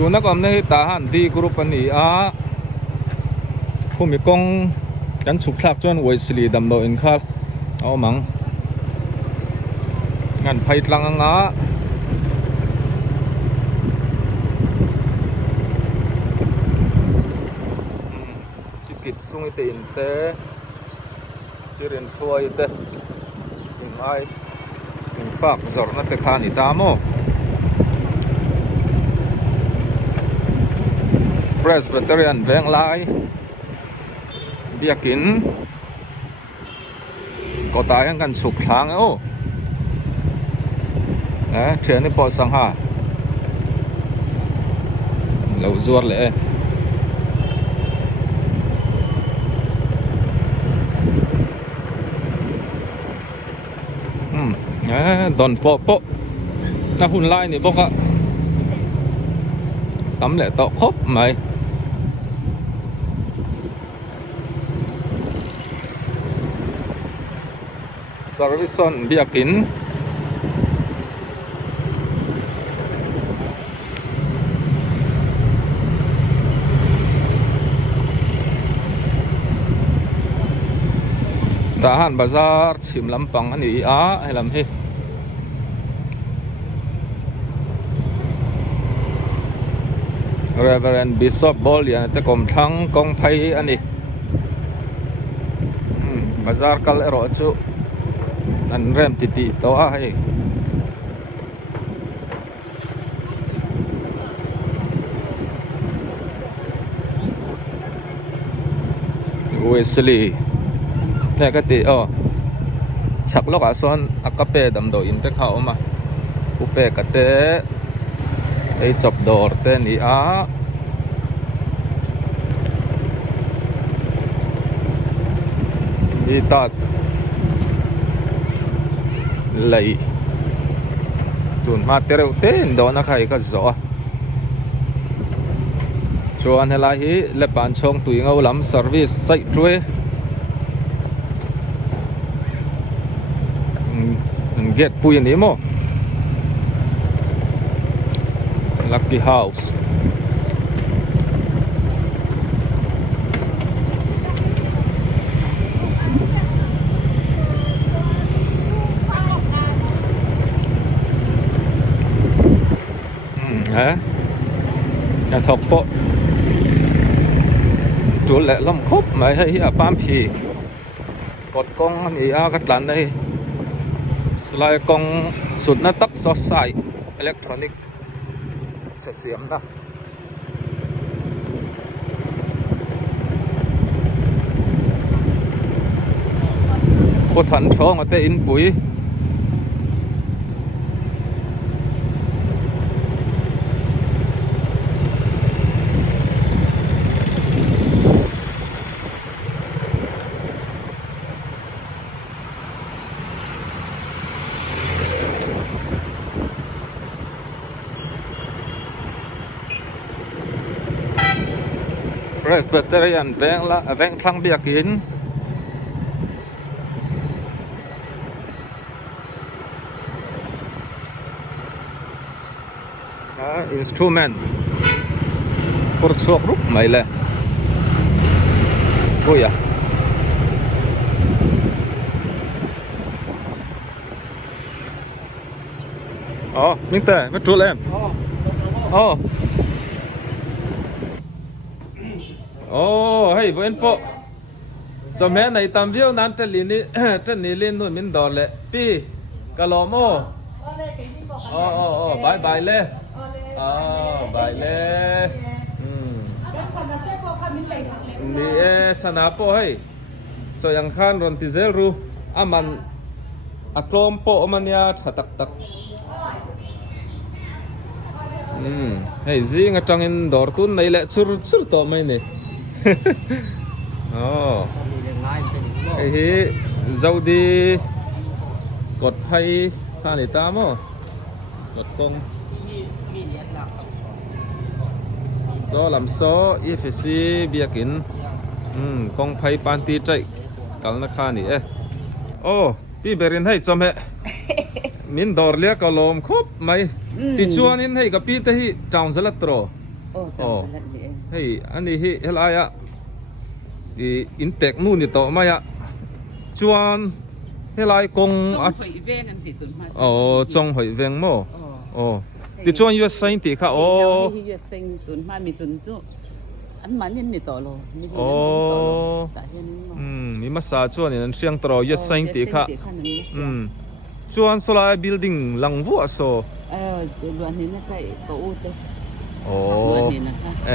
ตัวนักอมในตาหันดีกรุ๊ปนี้ผู้มีกองกันฉุกคลักจนไวสิลีดำโดอินคัลเอามังงานไพ่ตรังจิกิดสุงอิตินเตจิเรียนทัวร์อิเตถึงไอถึงฝากจอร์นัตเตคานิตามอPresbyterian แบงไลเบียกินก็ตายกันสุกทางโอ้เชื่อนี่พอสังหาเราจวดเลยดอนโปะถ้าหุ่นไล่นี่บอกอะทำแหละต่อครบไหมสารวิสันเบียกินทหารบาซาร์ชิมลำปังอันนี้ให้ลำให้Reverend Bishop Ball ya te kom thang kong phai ani bazar kal ero chu an rem titi to a hai Wesley ne ka ti chak lok a son akape dam do in te khao ma upe ka te ei chop dor te ni đi tạt lấy tuần mà tiêu tên đó nó khai cái gió cho anh là hi lệ bản chong tụi ngâu lắm service say truy get pui ní mò Lucky House nhà thọc bộ chủ lệ lâm khúc mà hay pam phì cột con thì các lần đây lại con sụt nó tắt so sài electronic sẽ xiêm đó cô thần cho mà tê in bụi Presbyterian veng thang bia kín instrument for chuộc rút mấy lệ ôi à minh tệ mất chuột em hey vẫn po cho mẹ này tạm biểu nan trên lên nuôi mình đòn lệ pi cả lò mò bye bye lệ bye lệ ni sanapo hey so yang khan ron tizel ru aman aklom po amanya tak tak hey zi ngatangin dor tun nei lệ chur to mai ne hi dâu đi cột phay pha này ta mò cột công gió làm gió efc bia kín công phay pan ti chạy cắn nó kha này pi berin hay cho mẹ min dor lia ka lom khop mai ti chuan in hei ka pi te hi taung zala tro โอ้จองสลัดนี่เอง เฮ้ยอันนี้เฮลายอะอินเทคนู่นนี่ต่อมาอะจวนเฮลายกง จง อ่ะ หอยเว้งอันติดตุนมา อ๋อจงหอยเวงโม อ๋อ อ๋อที่จวนยูเอสไซน์ที่ค่ะโอ้ ที่เยเซ็งตุนมามีตุนจุอันมันนี่ต่อโลมีตุน โอ้ ต่อโลแต่เช่นนี้ มีมาซาจวนนี่นั่นเสียงตรอยูเอสไซน์ที่ค่ะจวนสลายบิลดิ้งหลังวัวโซ ล้วนนี้นะใช่ก็อู้เต้ โอ้ ล้วนนี้นะคะ อ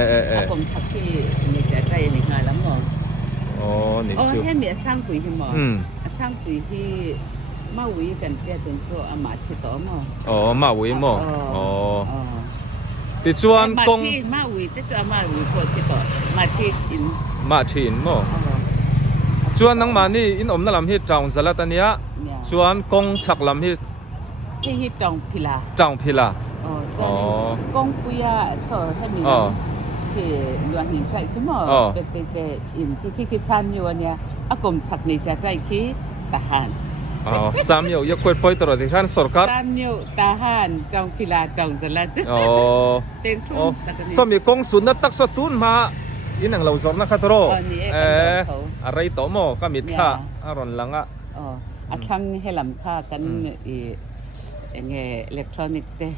ผมชักที่มีใจใจนี่ไงแล้วมอง อ๋อนี่ อ๋อ จู แค่มีสร้างปุ๋ยที่มอ ม สร้างปุ๋ยที่มาวิกันเตี้ยตุนจุอามาที่ต่อมอ อ๋อมาวิโมอ๋อ อ๋อ ที่จวนกง มาที่มาวิแต่จะมาวิพวกที่ต่อมาที่อิน มาชินโมจวนนังมานี่อินอมนั่นลำที่จางสลัดอันเนี้ยจวนกงฉักลำที่ ที่ฮิตจองพิลา จางพิลา อ๋อกงปุยาสอให้มีที่ล้วนหินใจที่หมอเป็นอินที่คิดสั้นอยู่เนี่ยอากมฉักในใจใจคิดทหาร อ๋อสามยกคุยปอยตลอดที่ท่านสรกัด สั้นอยู่ทหารจองพิลาจองสลัด อ๋อ เต็มทุ่ง สมัยกงสุนทรตักสตุนมาอินังเราสอนนะครับทุกอะไรต่อโมก็มีท่าอารอนหลังอ่ะ อ๋ออาครั้งให้ลำค่ากันอีเงี้ยอิเล็กทรอนิกส์เด้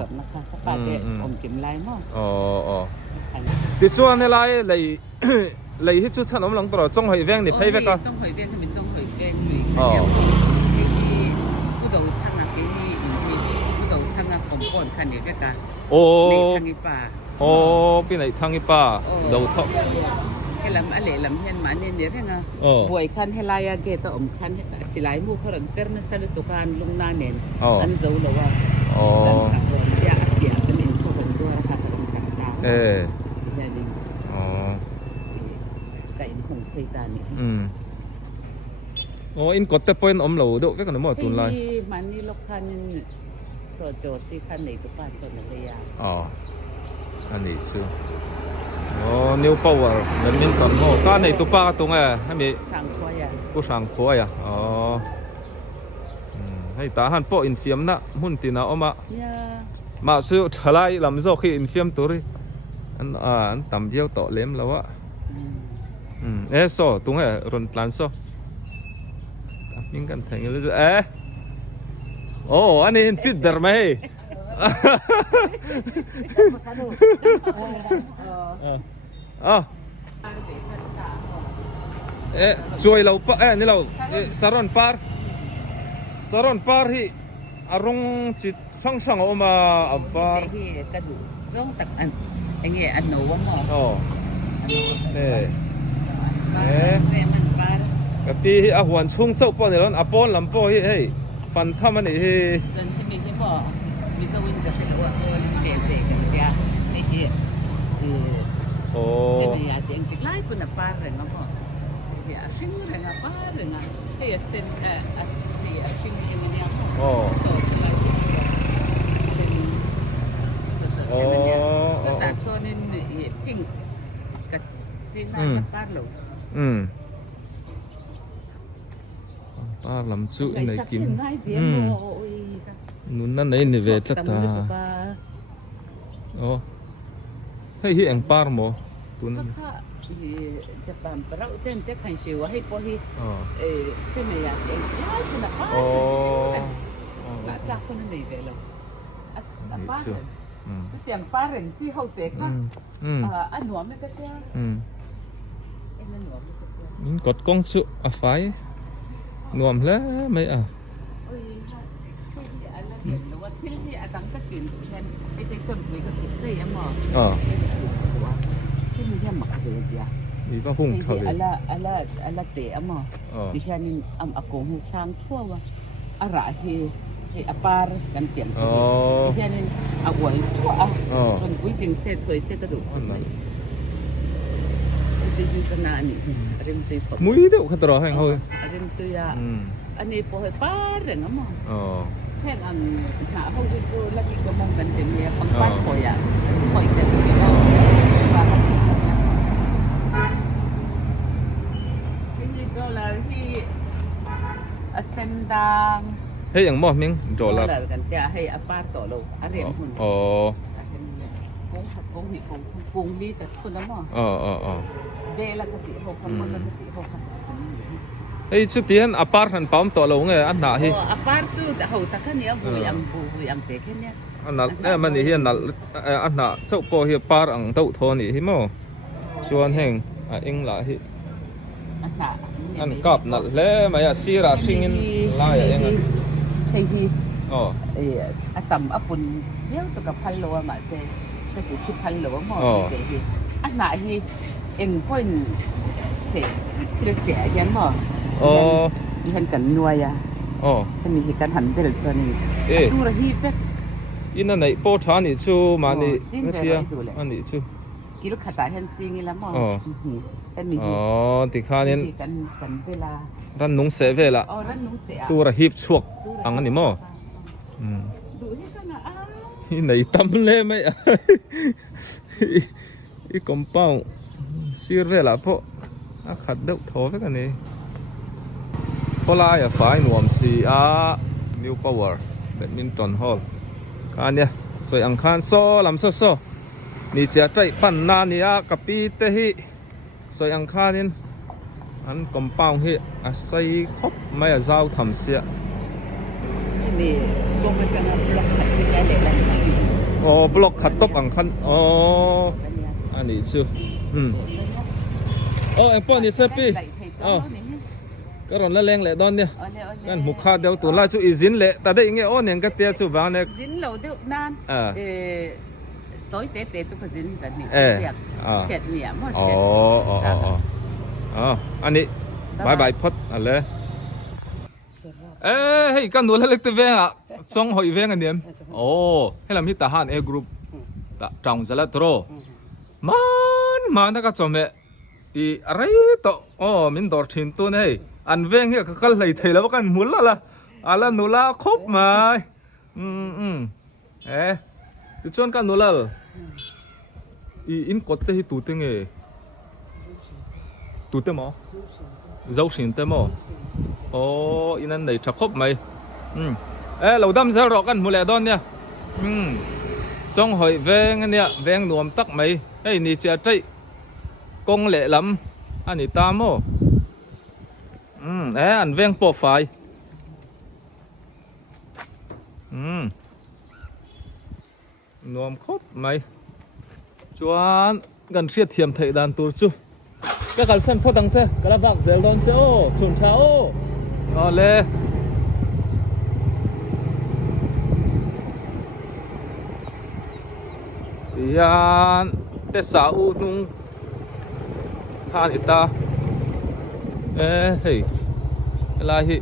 สดนะคะเขาฝากเด็กอมกิ่มลายมั้ง อ๋ออ๋อดิจวนในไลน์เลยเลยที่ชุดฉันอมหลังตลอดจงหอยแวงนี่เพย์แวกก็ จงหอยเวียนทำไมจงหอยเวียนหรือที่ผู้ดูทางนักที่อินที่ผู้ดูทางนักผมก่อนคันเดียวกัน โอ้ ในทางอีป่า โอ้ปีไหนทางอีป้าเดาท็อป ให้ลำอะไรลำเห็นมาเนี่ยเนี่ยไงบวยคันให้ลายเกตอมคันสิลายมูเขาเริ่มเติร์นสลัดตุกันลุงนาเนนอันเจ้าละว่าจันสักวันยาเดียเป็นอินโซเป็นซัวนะคะตรงจักรตาเนี่ยนี่ อ๋อ ไก่หงเคยตานี่ โอ้อินกดแต่ปอยนอมเหลาเด็กเวกันหมดตุนไล ที่มันนี่ลูกคันโซโจซี่คันไหนตุป้าโซนอะไรยา อ๋ออันนี้ซื้อโอ้นิวพาวเวอร์แบดมินตันโอ้การในตุป้าตรงให้มี ทางคอยอ่ะ ผู้ช่างคอยอ่ะอ๋อให้ตาหันโปอินฟิมนะหุ่นตีน่าออกมา เนี่ย มาซื้อทลายลำโซ่ขี้อินฟิมตัวนี้อันต่ำเดียวต่อเล่มแล้ววะโซ่ตรงไหนรอนตันโซ่มิงกันแทงเลยโอ้อันนี้ฟิตเดอร์ไหมอ๋อช่วยเราปะนี่เราสารอนปาร์ที่อารมณ์จิตช่างออกมาอับปาร์ ที่กระดูกต้องตักอันไอ้เงี้ยอันหนูว่าหมอ อ๋อเนี่ยมันปาร์ กับที่อาหวนชุ่งเจ้าป้อนเนี่ยร้อนอาป้อนลำป้อเฮ้ยฟันทำมันนี่ จนที่มีที่บอกมีสวินกับเป็นว่าโอ้ยเด็กเด็กกันจ้าไอ้เหี้ยโอ้ เส้นยาเตียงติดไล่คุณปาร์เรื่องมั้งเหี้ยชิงเรื่องปาร์เรื่องเฮ้ยเส้นเฮ้ยชิงเองเนี่ยโอ้โซสไลด์เส้นโอ้สตาร์โซนินพิงกับจีน่าปาร์หลูป้าลำซุในกิมนุ่นนั่นในนิเวศตาโอ้ให้เหี้ยงปาร์โมตุนจะปั๊มปลาเต้นเต้ขันเชียวให้พอให้เส้นยาเองย้ายคุณป้าบ้าจ้าคนนั้นนี่เลยป้าเสียงป้าเร่งจี้เขาเตะค่ะอันหนวมไม่กระเตี้ยอันหนวมไม่กระเตี้ยนี่กดกงสุอาไฟนวมแล้วไม่อ่ะอันนั้นเห็นหรือว่าที่นี่อาตังก็จีนแทนไอ้เด็กจนไปก็ติดได้ยังหมอที่มีแค่หมักเดียวเสียมีป้าพุ่งเท่าเลยอะไรเตะหมอดิฉันนี่อากงให้สร้างทั่วว่าอะไรให้อปาร์กันเตรียมจีนดิฉันนี่อาหวยทั่วคนกุ้ยจึงเสร็จถอยเสร็จกระดูกคนไปจะยืนสนานนี่เริ่มตีผมมุ้ยเดี๋ยวขัดรอให้เขาเริ่มตีอ่ะอันนี้พอให้ป้าเรื่องมั้งแค่อันหาเขาจะจูแล้วที่ก็มองกันเต็มเลยปังปังคอยอ่ะคอยกันเลยก็ว่าที่นี่ก็เลยที่เส้นดังเฮ้ยอย่างมั่วมิ้งโจลากันจะให้อปาร์ต่อโลอะไรหุ่นอ๋อโอ้ lấy hạt công bị cùng đi từคนนั้นมั้งเดลักติหกคนมันลักติหกคนเฮ้ยชุดที่อันอพาร์ตมันปั๊มตัวลงไงอันไหนฮิอพาร์ตชุดเขาตะกันเนี่ยบุยอังเตะแค่เนี่ยอันนั้นมันนี่เฮียนอันนั้นเจ้าพ่อเฮียปาร์อังเต้าทอนี่ฮิโมชวนแห่งเอ็งละฮิอันกับนั่นแหละไม่อะซีราชิงินไล่เองเฮ้ยอ๋อต่ำปุ่นเลี้ยวจะกับพันโลมาเซ่แต่ที่คิดพันโลมั้งเดี๋ยวอันไหนฮิเอ็งพ่นเสียคือเสียยังมั้งมีเห็นกันนัว呀ถ้ามีเหตุการณ์หันเดลจนดูระหีบอินนั่นไหนโปชานี่ชูมานี่ไม่เที่ยอันนี้ชูกิโลขาตาเห็นจริงแล้วมั้งเป็นมีติคานี่กันเวลารันนุ่งเสเวละรันนุ่งเสตัวระหีบชวกอังนี้มั้งดูที่กันนะที่ไหนตั้มเลยไหมอีกมป้าซีร์เวละเพราะขัดเดือดท้อไปกันนี่พอลายฝ่ายหน่วมซีนิวพาวเวอร์แบดมินตันฮอลการเนี่ยสวยอังคารโซ่ลำโซ่นี่จะใจปั่นนานี่กับปีเตหิสวยอังคารนี่อันกมป้าเฮอาศัยครบไม่เจ้าทำเสียนี่บล็อกกันบล็อกขัดที่ใหญ่เลยนะบล็อกขัดตบอังคารอันนี้ชื่อไอ้ป้อนนี่เซปีก็ร้อนละแรงแหละตอนเนี้ยกันมุขเดียวตัวล่าชูอีซินแหละแต่ได้ยังไงเนี่ยก็เตี้ยชูบ้านเนี่ยซินเราเดียวนานtối tết chú phải dính dẫn này chẹt nhẹ mà chẹt anh đi bye bye phật anh lẽ hey cái nụ lên tới ven trong hội ven anh em hay làm hít ta han group ta trồng ra là tro man nó cái chồng mẹอะไรต่อมินดอร์ชินตัวนี่อันเวงเนี่ยก็เลยเทแล้วกันหมุนละอะไรนูละครบไหมตุจนกันนูละอินกดเตะตูเต็งตูเต็มมั้งเจ้าชินเต็มมั้งอินันไหนจะครบไหมเราดำเสือรอกันหมุนแล้วตอนเนี่ยจงหอยเวงเนี่ยเวงนวมตักไหมนี่จะใจกงเละล้ำอันนี้ตามโม่อันเวงโปรไฟล์นวมครบไหมจวนกันเสียเทียมไทยดันตัวจูก็การสั่นพอดังเจ้ากระบักเซลดอนเซโอชุนเช้าก็เลยยานเตสาอูนุงฮานิตาเฮ้ยอะไรฮิ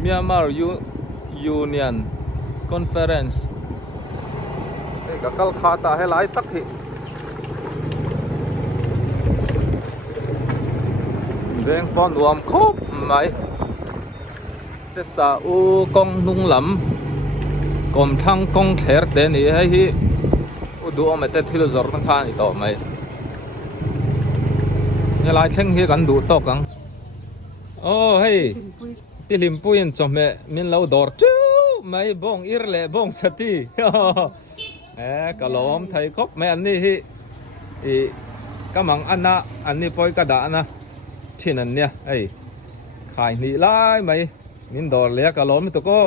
เมียนมาร์ยูเนียนคอนเฟอเรนซ์ก็กัลคาตาให้หลายตักฮิเร่งป้อนรวมครบไหมเตสาอูกงนุงหลำกลมทั้งกงเทร์เตนี่ให้ฮิดูเอามาเตทิลจอร์ตั้งข้านี่ต่อไหมเนี่ยลายเช่งเฮกันดูตกกันเฮ้ยพี่ลิมปุยนจอมเมมินเล่าดอร์จูไม่บ้องอิรเล่บ้องสติกะล้อมไทยครบไม่อันนี้ฮิกำมังอันน่ะอันนี้ปอยกระดานะที่นั่นเนี่ยขายนี่ไล่ไหมมินดอร์เลี้ยกะล้อมตัวก็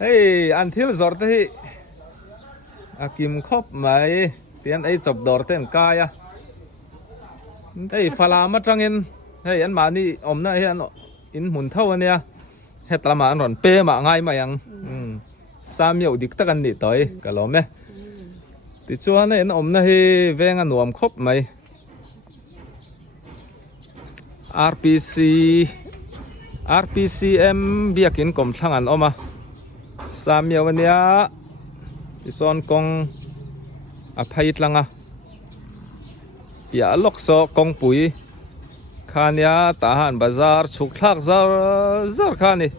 เฮ้ยอันที่เราจอดที่กิมครบไหมเตียนจบดอร์เต้นกายฟาลามาจังอินอันมานี่อมนะอันอินหมุนเท่าเนี่ยตละมาอันร้อนเปย์มาง่ายมายังสามยาวดิกตะกันนี่ต่อยกะล้อมไหมติดชัวร์เนี่ยอมนะเวงอันหนวมครบไหม RPCM เบียกินกลมทั้งอันออกมาสามยาววันนี้ที่ซ้อนกงอภัยลังอย่าล็อกโซกงปุ๋ยข้านี้ทหารบาซาร์ฉุกลักซาร์ข้านี้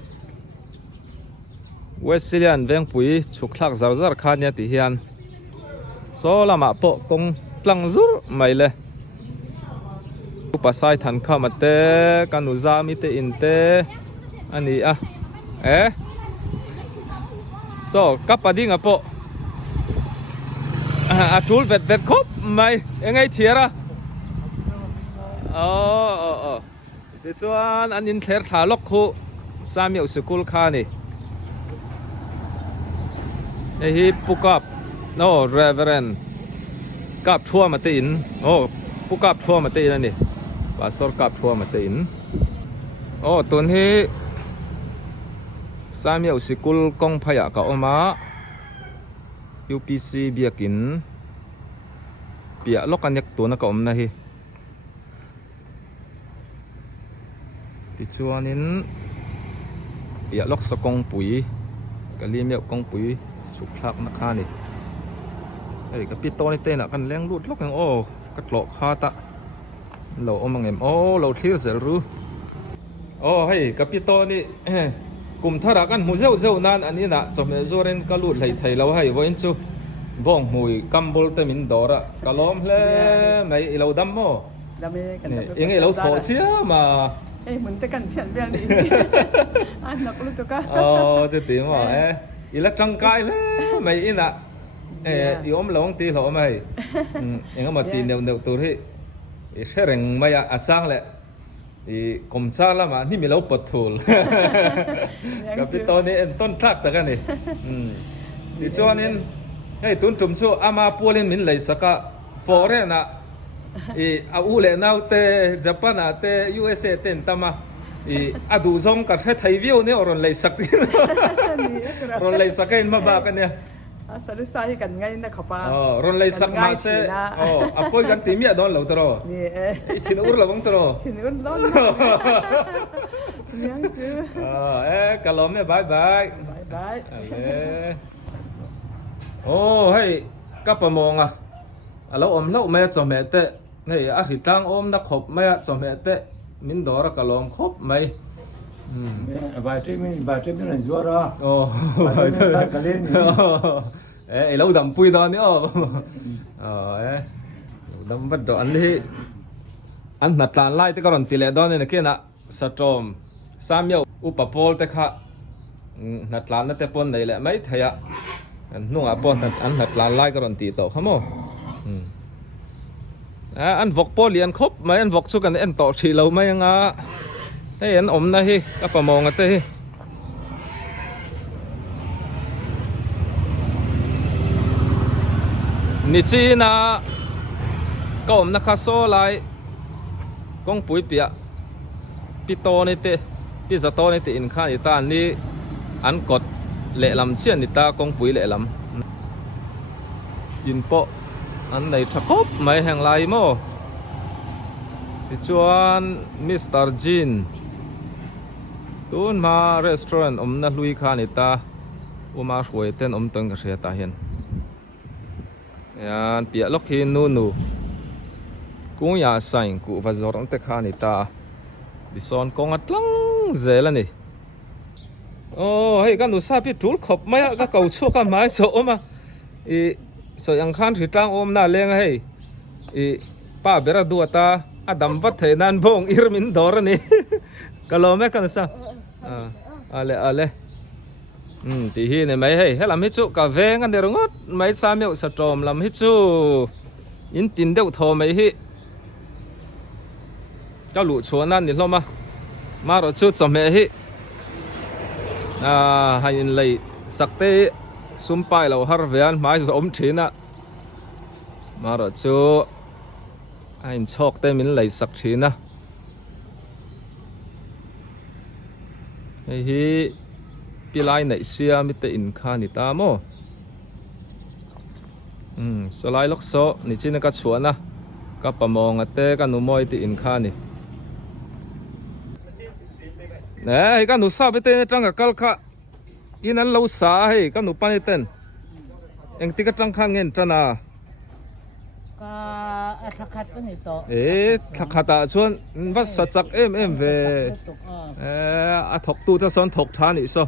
เวสเลียนเวงปุ๋ยฉุกลักซาร์ข้านี้ที่เฮียนโซลามาโปกงลังซูร์ไม่เลยภาษาทันข้ามาเตะกันอุจามิเตอินเตอันนี้โซ so kapading apo atul vet khop mai engai thiara ti chuan an in thler thla lok khu Samuel school kha ni hi pukap no reverend kap thua ma te in pukap thua ma te in ani pastor kap thua ma te in tun hi Samuel school kong phaya ka oma UPC biakin pia lokanek tu na ka om na hi ti chuanin pia lok sa kong pui kalimeu kong pui chuk thlak na kha ni ka pi to ni te na kan leng lut lok ang ka tlo kha ta lo omangem lo thlir zel ru hei ka pi to ni kum thara kan mu zeu nan ani na chome zoren ka lut lei thei lo hai voin chu bong mui kambol te min dora kalom hle mai ilo dam mo dam kan enge lo tho chia ma mun te kan phian bian ni an nak lu to ka che ti mo ila chang kai le mai ina yom long ti lo mai enga ma ti neu tu hi sereng mai a chang le kom cha la ma ni mi lo pathul kapito ni en ton thak ta kan ni ti chuanin hei tun tum chu ama polin min lei saka fore na a u le nau te Japan a te USA ten tama adu zong ka thai view ne oron lei sak ron lei sakin ma ba kan ya salu sai kan ngai na khapa ron lei sak ma se apoi kan ti mi adon lo tro ni thin ur lo bang tro thin ur lo yang chu kalom ne bye bye hei kapamong alo om lo me chome te nei a hitang om na khop me chome te min dora kalom khop mai vài trái mình là gió đó vài trái ta cả lên lâu đầm pui đó nữa đầm vật đó anh đi anh nát lan lại thì còn tỷ lệ đó nên là kia nè sa trôm Samuel upapol te kha nát lan nó te pon này lại mấy thầy ạ nung apon anh nát lan lại còn tỷ tổ không anh vọc pol liền khop mấy anh vọc số cái anh tổ chỉ lâu mấy anh hey an om na hi kapamong ate hi ni chi na ka om na kha so lai kong pui pia pi to ni te pi za to ni te in kha ni ta ni an kot le lam chian ni ta kong pui le lam in po an nei thakop mai hang lai mo ti chuan Mr. Jean tun ma restaurant na hlui kha ni ta uma hruai ten tong ka hria ta hian yan pia lok hi nu ku ya sain ku va zor te kha ni ta di son kong atlang zel ani hei kan nu sa pi tul khop mai ka kau chu ka mai so oma so yang khan ri tang na leng hei pa bera duata adam bat thei nan bong irmin dor ni kalome kan sa ale ti hi ne mai hei helam hi chu ka veng an derungot mai Samuel sa trom lam hi chu in tin deuh tho mai hi ka lu chuanan ni hloma ma ro chu chome hi hain lei sakte sumpai lo har vean mai zo om thina ma ro chu hain chok te min lei sak thina hi pilai nei sia mi te in kha ni ta mo so lai lok so ni china ka chuana ka pamong ate ka nu moi ti in kha ni nei ka nu sa bete ne tang ka kal kha in an lo sa hei ka nu pani ten eng ti ka tang kha ngen chana ka thakhat ko ni to thakhata chuan va sa chak em ve a thok tu ta son thok tha ni so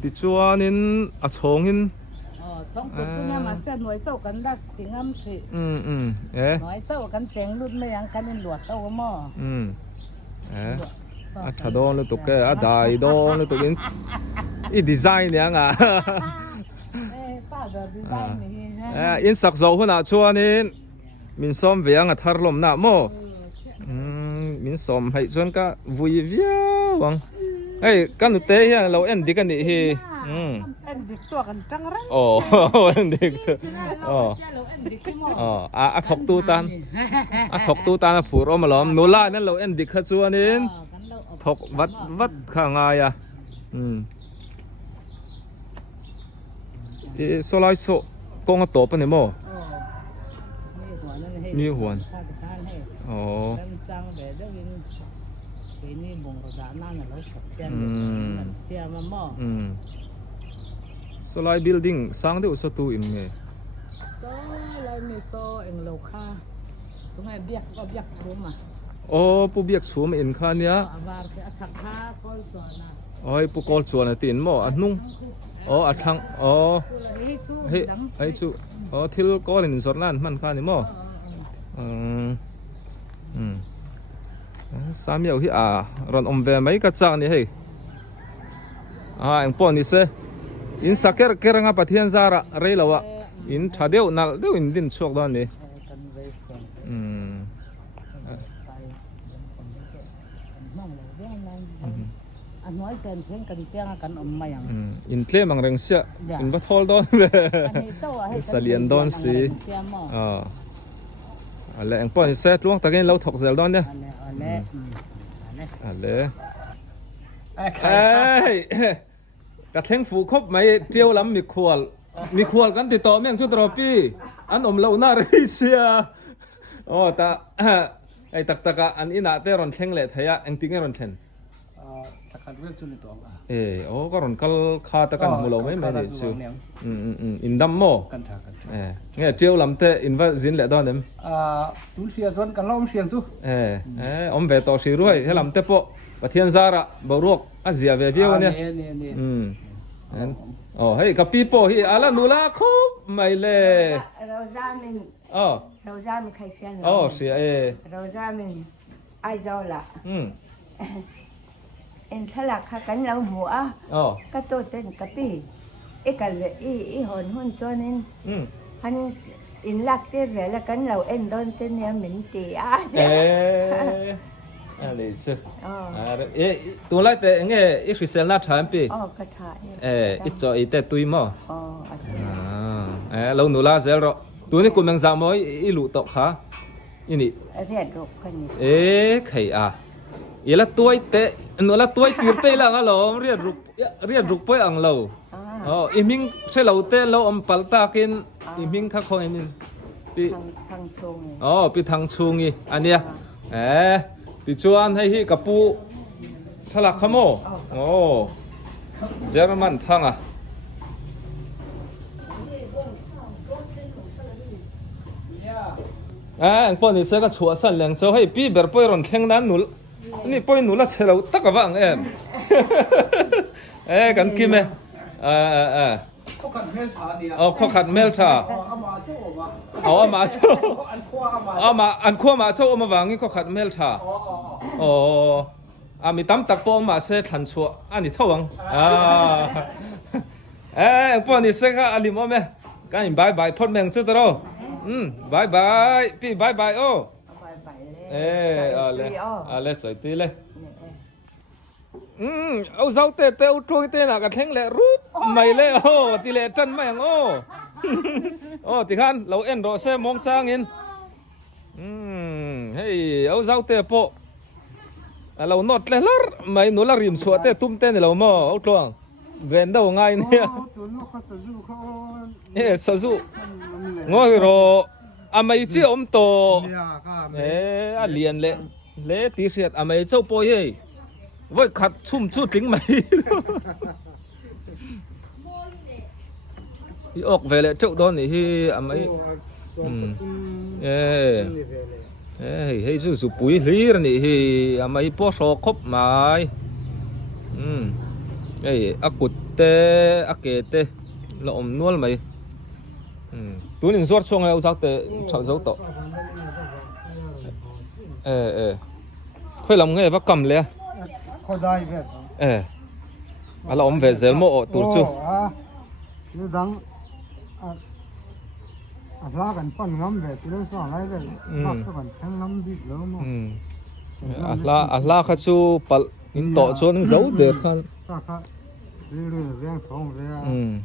ti chuanin a chhongin chong ko chu na ma se noi chau kan dak tingam si noi chau kan cheng lut me yang kan in luat tau mo à thà đó nó tục cái à đại đó nó tục in design nhá à in sắc dầu hơn à chua nên mình xóm về ăn à thar lom nè mò mình xóm hay chọn cả vui vẻ vâng ấy cái nụ tê ha lâu em đi cái này hi em điตัวกันจังรัง ồ em đi à thọc tu tan à thọc tu tan là phụ ôm mà lom nô la nên lâu em đi khát chua nên thọc vắt khang ai à số lai số con tổ bên này mò mi huan ồ số lai building sang được số tu in nghe đó lại mi số em lâu kha tụi này biếc có biếc chúa mà ồ pu biếc chúa mà in khan nhá vào cái chắc kha coi rồi nè ôi pu call chúa này tiền mò ăn nung à thằng hey chú thiếu có lên sọt lan man khan mò sao nhiều hi à ron về mấy cái trang này hay anh pon đi xe in saker keranga pathian zara rei lawa in thadeu nal deu in din chuak don ni anh nói trên thiên cần tiếng cần mày in tle mang reng sia in ba thol don salian don si ale ang pon set luang takin lo thok zel don ne aleกระเทงฝูคบไม่เจียวล้ำมีขวลกันติดต่อเมียงชุดรอปีอันเราหน้าเรเซียโอ้แต่ไอ้ตักอันอินาเตรอนเทงเลยทายะเอ็งติงรอนเทนสักการเวลสุนิตัวโอ้ก็รอนกัลคาตะกันมูเราไม่ได้ชิวอินดัมโมกันทากันเนี่ยเจียวล้ำเตอินว่าจินแหละตอนนั้นตุ้งเสียจนกันล้อมเสียนสู้อมเวตอชีรุ่ยให้ล้ำเตปะปะเทียนซาระบารวกอาเซียเวียวเนี่ยอ๋อเฮ้ยกับปีโป้เฮ้ยอะไรนูล่ะครบไม่เลยเราจะมีเราจะมีใครเสียนเสียเราจะมีไอ้เจ้าละเอ็นฉลากกันเราหัวก็โตเต้นกับปีกันเลยอีหอนหุ่นตัวนี้พันอินลักเต้นแล้วกันเราเอ็นโดนเต้นเนี่ยเหม็นตีอะไรสิตัวไรแต่เงี้ยอีคริสเซลน่าทานปีก็ทานอีจอยแต่ตุยมั้งเราหนูลาเซลล์ตัวนี้กูแมงสามอยอีลูตกขาอีนี่เรียนรูปกันใครอีละตัวเตะหนูละตัวตีเตะแล้วก็เราเรียนรูปไปอังเราอีมิงใช่เราเตะเราอมปัลตากินอีมิงข้าคอยนี่ปีทางชงปีทางชงอีอันเนี้ยติชวนให้ฮีกับปูทลักขโมเยอรมันทั้งปนนี่เสกชัวสันแรงเจ้าให้ปีเบอร์ปอยรอนแข่งนั้นหนูนี่ปอยหนูละเชลาตักกะวังกันกินไหมข้อขัดเมลชามาโจ้อันขั้วมาโจ้มาวางนี่ข้อขัดเมลชามีตั้มตักปองมาเสทันชัวอันนี้เท่าวังปอนนี่เสกอันนี้มั้งไหมกันบายพอดแมงจุดเราบายพี่บายโอ้เลยใจตีเลยเอาเสาเตะอุทยเตะน่ะกันแทงเลยรูปไม่เลยตีเลยจันไม่ยังตีขันเราเอ็นรอเสมองจางอินเฮ้ยเอาเสาเตะโปเราหนดเลยล่ะไม่หนูละริมสวดเตะตุ้มเตะนี่เรามาเอาตัวเวนได้ง่ายเนี่ยสะจุง้อยรอไม่เชื่อมโตเลียนเลยตีเสียดไม่เจ้าปอยว่าขัดชุ่มชุดถึงไหมที่ออกเวลาเจ้าตอนนี้ที่ไม่ให้สู้ปุ๋ยลีนี่ที่ไม่พอสอบครบไหมอากุดเตอาเกตเตเราอมนวลไหมตัวนี้สวดช่วงเอาสักเตชาวเจ้าโตค่อยลำไงว่ากำเลย khó đai về ala om ve zel mo tur chu như đắng lá gần pan ngắm về thì nó sao lại về bác sao gần thằng ngắm đi lớn mà ala kha chu pal in to chu ning zo der khan sao khác đi đi riêng phòng riêng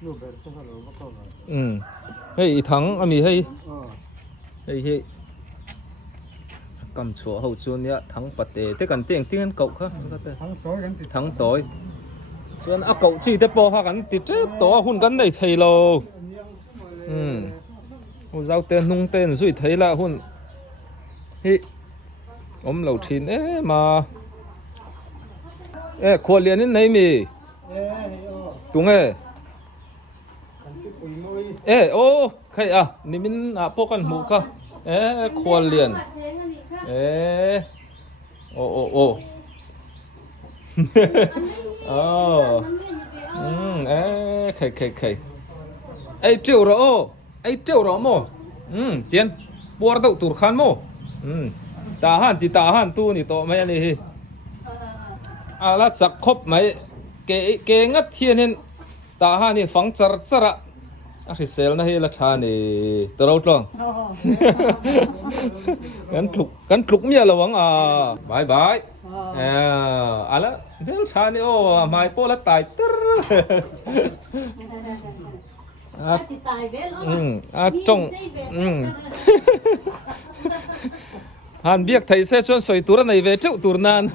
lúc về sao là nó có rồi hei thang ami hei hei cầm chúa hậu chuan ya thắng bát tê thế cần tiếng tiếng cậu khá thắng tối chuan à cậu chỉ thế bỏ ha cần tít chết to hun cần này thấy lo hun giao tên nung tên rồi thấy là hun hi lầu chín mà khoa liền đến này mi đúng ô khai à nimin po kan mu ka khoa liền ô khai ai trêu rõ mo tiền bùa đậu tủ khăn mo ta han tu ni to mấy này là chắc khóc mấy cái ngắt thiên hen ta han ni phẳng char chara cái sel na hi là cha ni tao long kan kluk mía là vắng bye bye ala vel cha ni mai po là tai trong han biếc thấy xe chuan soi tur này về chịu tur nan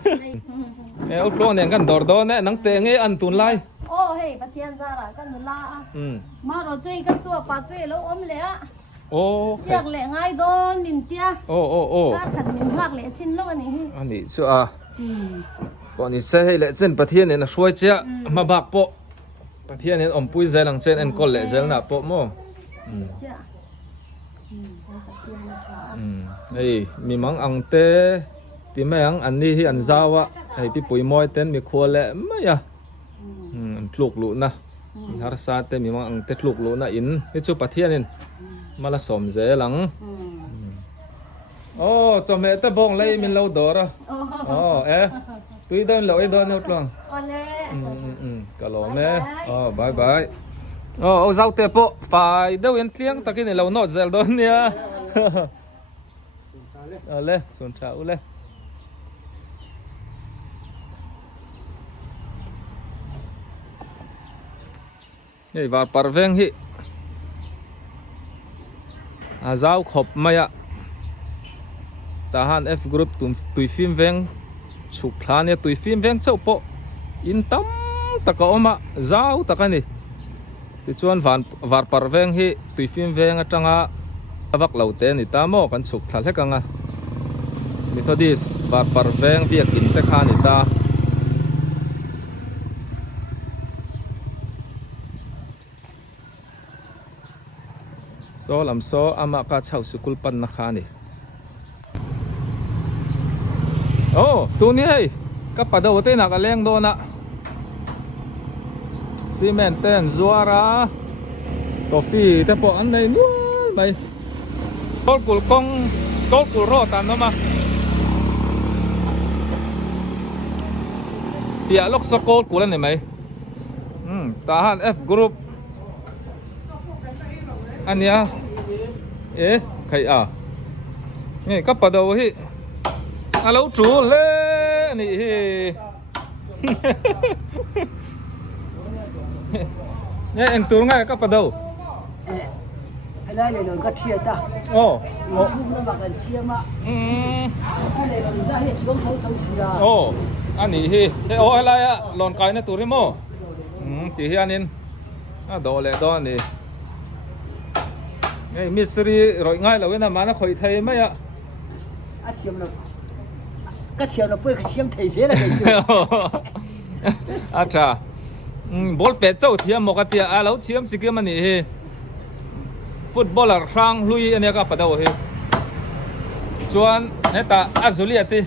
ô tô này kan dor do ne nang te nge an tun lai hey bắt thiên ra là cái la mà rồi chơi cái chùa bắt về lâu ôm lẽ siak lẽ ngay đó mình tia ta thật mình hoặc lẽ chín lâu này anh đi chưa bọn đi xe hay lẽ trên bắt thiên này là xuôi chưa mà bạc bộ bắt thiên này om pui dây lằng trên anh còn lẽ dây là bộ mo đây mi mang ăn tê tìm mấy ăn đi thì ăn rau á hay bị bụi môi tên mi khua lẽ mấy à lục lũ na har sa te mi mang te lục lũ na in cái chu pathian in mala som ze lang cho mẹ ta bong lấy min lâu đó rồi tui don lâu ấy don hết luôn cả lỗ mẹ bye bye rau te po phải đâu yên tiếng ta cái này lâu nốt zel don nha lên xuân chào lên đây vào parveng hi azau khop maya tahan f group tui phim veng chuk thlan ya tui phim veng chau po in tam taka oma zau takani ti chuan var parveng hi tui phim veng atanga avak laute ni tamo kan chuk thal hekanga methodist var parveng biak in te khan ita so lam so ama ka chau sukul pan na khani tu ni hei ka padaw te na ka leng do na cement ten zuara coffee te po an nei nuai mai kol kul ro tan no ma pia lok so kol kul an nei mai tahan f group anh nhá khai nghe cấp vào đầu hi lâu chú lên nị nghe anh tú ngay cấp vào đầu cái này là cái chia ta chung nó bằng cái chia mà cái này là ra hiện xuống thấu chia anh nị hi thế hay là lon cái này tú đi mò chỉ hi anh in đồ lệ đó nị mystery rồi ngay là bên nào mà nó khỏi thấy mấy ạ chiếm nó cái chiếm nó phải cái chiếm thấy thế là cái chiếm chà ball pet châu thiam một cái tia lâu thiam chỉ kia mà nè footballer sang lui anh em bắt đầu he chuan neta azulia ti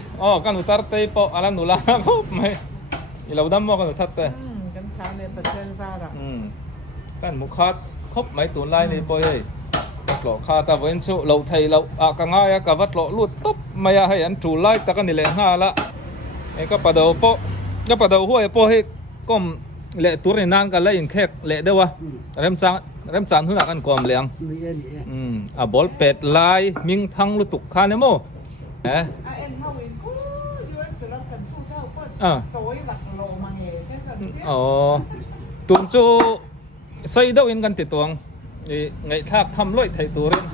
kan utar tei po alam nula ko mai lâu đâm mo kan utar te kan chả nên bật chân ra rồi kan mukhat khop mai tun lai ni po he ตโลข้าตาเวนชุเราไทยเรากังไงกับวัดโลลุดตุ๊บมาให้อันจูไล่ตะกันนี่แหละห้าละไอ้ก็ประเดี๋ยวโปก็ประเดี๋ยวหัวไอ้โปให้ก้มเละตัวในนานกันแล้วยังแค่เละได้วะเริ่มจานหุ่นกันกลมเลี้ยงบอลเป็ดลายมิงทั้งลุตุกคาเนี่ยโม่เอ๊ะอ๋อตุ่มจูใส่ดาวอินกันติดตัวไงทักทำร้อยไทยตัวเรื่อง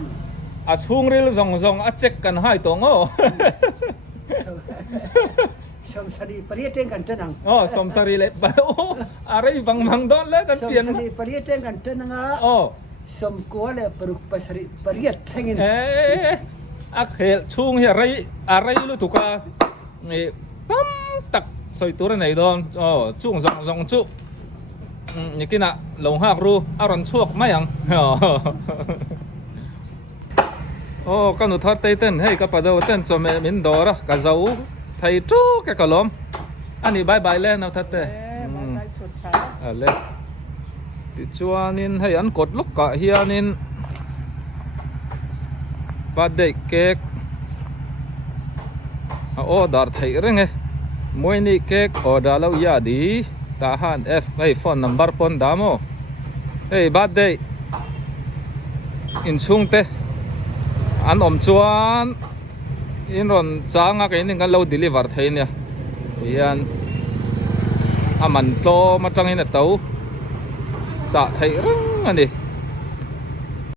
ช่วงเรื่องซองเจ็กกันให้ตัวง้อสมสรีปริเตงกันเจนังสมสรีเลยโอ้อะไรบางดอนแล้วกันเปลี่ยนสมสรีปริเตงกันเจนังสมกัวเลยปรุปสรีปริเตงเอ๊ะเหตุช่วงอะไรรู้ถูกอ่ะนี่ตั้มตักใส่ตัวไหนดอนช่วงซองจุนี่กินอ่ะลงหักรู้อารมณ์ชั่วไม่ยังกันหนูทอดเต้นให้กับประเดี๋ยวเต้นจนมินดอร์กับเจ้าไทยจู้แกก็ล้มอันนี้บายแล้วนะทัดเต้เลยติดชัวนินให้อันกดลุกกะเฮียนินบาดเด็กเก๊กดาร์ไทยเรื่องไงมวยนี่เก๊กดาร์แล้วยาดีตาหันไอ้ฟอนนัมเบอร์ปอนดามบาดเด็กอินชุงเตอันชวนอินรอนจ้างอะไรนี่กันเราเดลิเวอร์ไทยเนี่ยยันมันโตมาจังอินเตาจะไทยเรื่องอันนี้